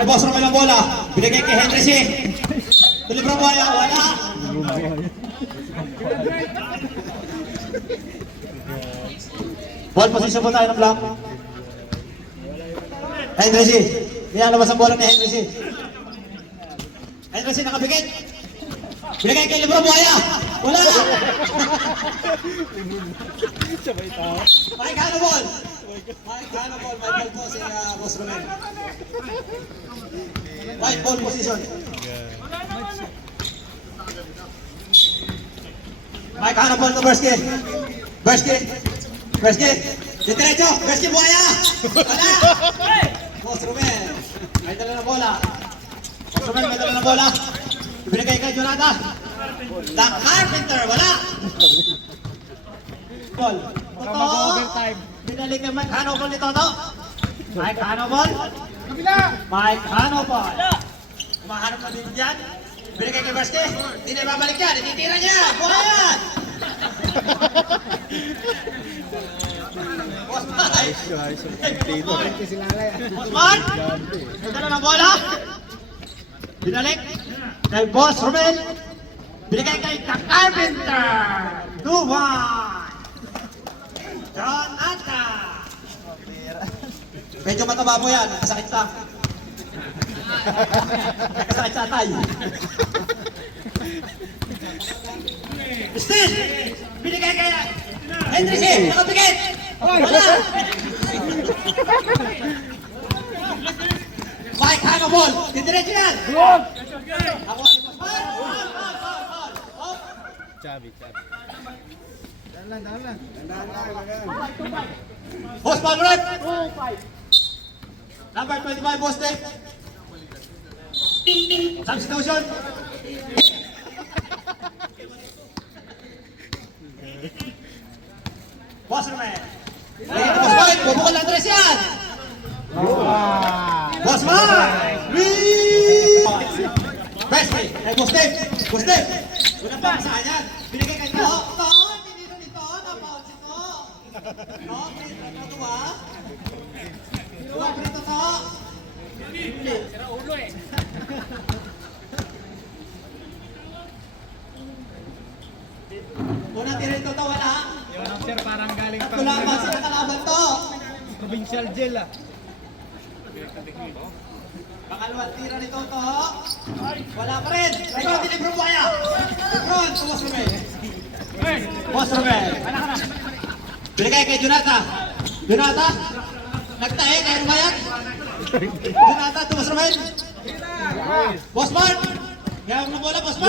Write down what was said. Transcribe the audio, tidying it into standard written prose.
Ay, boss, Romel ang bola. Binigay kay Henry C. Tulibro Buhaya, wala. Ball position po tayo ng block. Henry C. Nilalabas ang bola ni Henry C. Henry C nakabigit. Binigay kay Libro Buhaya. Wala. Mike Hannibal. Mike Hannibal. May ball po si Boss Romel. White ball position. Mike Hannibal to Bersky. Bersky. Bersky. Di diretso. Bersky Buhaya. Wala. Boss Romel. May dala na bola. Boss Romel may dala na bola. Binigay kay Jonathan. The Carpenter. Wala. Ball. Toto. Binalik kay Mike Hannibal ni Toto. Mike Hannibal. Mike Hannibal. Kumahanap na din dyan. Binigay kay Bersky. Hindi na babalik yan. Ititira niya. Buhaya. Boss Mike. Boss Mike. Nagdala ng bola. Binalik kay Boss Romel. Binigay kay Carpenter. 2-1. Jonathan. Medyo mataba mo yan. Kasakit lang. Kasakit sa atay. Still. Binigay kay Henry C. Nakapigit. Wala. Mike Hannibal. Didiretso yan. Ako ang Chabi. Boss Palmerat. Number 25, Boss Dave. Substitution. Boss Romel. Lagyan na Boss Mike. Bubukal lang tres yan. Boss Mike. Bersky. Ay, Boss Dave. Boss Dave. Wala pa sa kanya. Binigay kay Toho. Toho. Tinino ni Toho. Napaon si Toho. Toho. Prito na tuwa. Tuwa Prito Toho. Sira ulo eh. Una tira ito to, wala. Yun sir, parang galing At wala pa sila kalaban to. provincial jail Pangalawang tira ni Toto. Wala pa rin. Ikaw, Libro Buhaya. Lebron, to Boss Romel. Boss Romel. Binigay kay Jonathan. Jonathan. Nagtae, kaya rumayag. Jonathan, to Boss Romel. Boss Mark. Kaya mo na bola, Boss Mark.